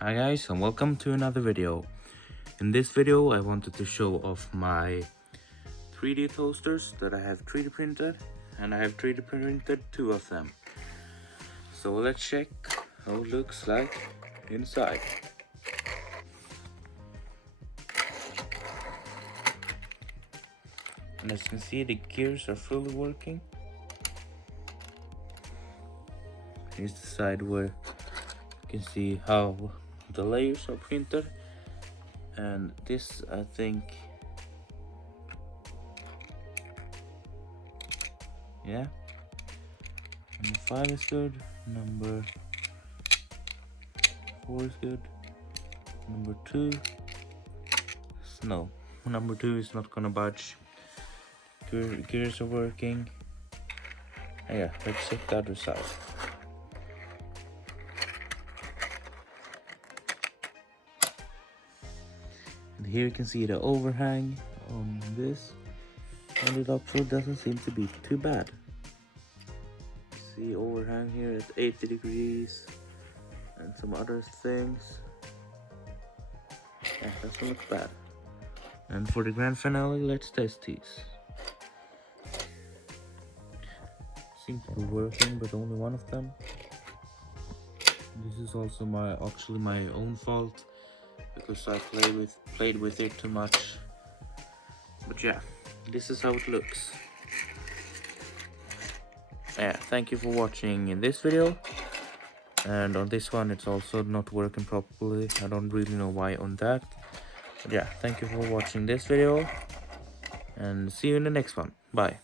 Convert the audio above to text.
Hi guys, and welcome to another video. In this video I wanted to show off my 3D toasters that I have 3D printed, and I have 3D printed two of them. So let's check how it looks like inside. And as you can see, the gears are fully working. Here's the side where you can see how the layers are printed, and this I think, yeah, number 5 is good, number 4 is good, number 2 no, number 2 is not gonna budge. Gears are working. Yeah, let's check the other side. And here you can see the overhang on this, and it actually doesn't seem to be too bad. See overhang here at 80 degrees and some other things. Yeah, doesn't look bad. And for the grand finale, let's test these. Seems to be working, but only one of them. This is also actually my own fault, because I played with it too much. But yeah, this is how it looks. Yeah, thank you for watching in this video. And on this one it's also not working properly. I don't really know why on that. But yeah, thank you for watching this video, and see you in the next one. Bye.